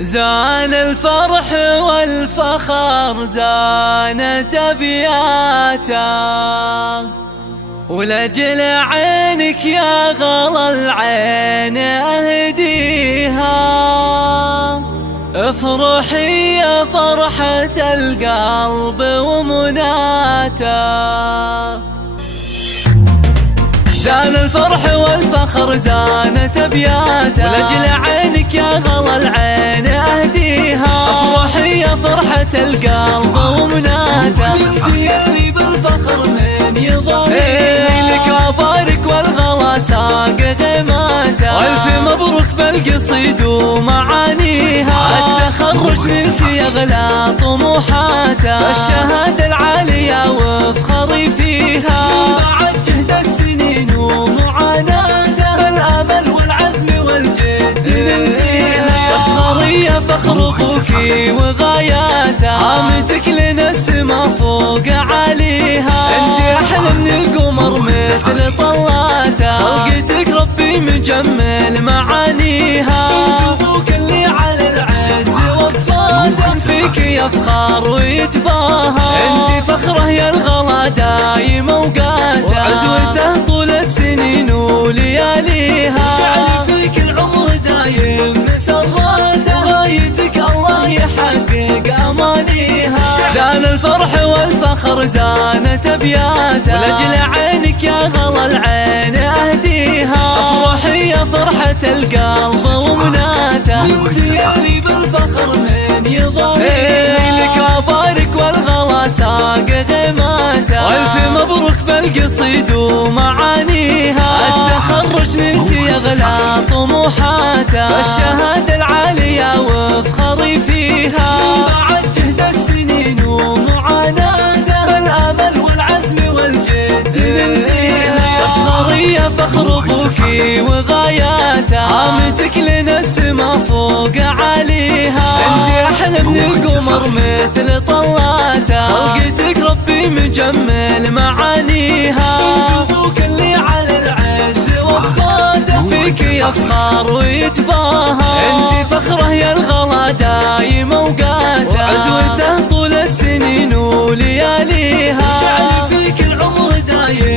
زان الفرح والفخر زانت أبياته، ولأجل عينك يا غلا العين أهديها. افرحي يا فرحة القلب ومناته، زان الفرح والفخر زانت أبياته، ولأجل عينك يا غلا العين أهديها. افرحي يا فرحة القلب ومناته، انتي بالفخر من يضاهيها. لك أبارك والغلا ساق غيماته، والف مبروك بالقصيد ومعانيها. التخرج نلت يا غلا طموحاته، الشهادة العالية وافخري فيها. بعد جهد السنين ومعاناته، الامل والعزم والجد نلتيها. تفخري يا فخر ابوكي وغاياته، عامتك لنا السما فوق عاليها. انت احلى من القمر مثل طلاته، خلقتك ربي مجمل معانيها. انت ابوك اللي على العز وقفاته، فيك يفخر ويتباهى. انت فخره يا الغلا دايم اوقاته، عزوته طول السنين ولياليها. جعل فيك العمر دايم مسراته، غايتك الله يحقق امانيها. زان الفرح والفخر زانت ابياته، ولأجل عينك يا غلا العين اهديها. افرحي يا فرحة القلب ومناته، انتي بالفخر من يضاهيها. لك أبارك والغلا ساق غيماته، والف مبروك بالقصيد ومعانيها. التخرج نلت يا غلا طموحاته، الشهادة العالية وافخري فيها. بعد جهد السنين ومعاناته، الامل والعزم والجد نلتيها. تفخري يا فخر ابوكي وغاياته، عامتك لنا السما فوق عاليها. انت احلى من القمر مثل طلاته، خلقتك ربي مجمل معانيها. انت ابوك اللي على العز وقفاته، فيك يفخر ويتباهى. انت فخره يا الغلا دايم اوقاته، عزوته طول السنين ولياليها. جعل فيك العمر دايم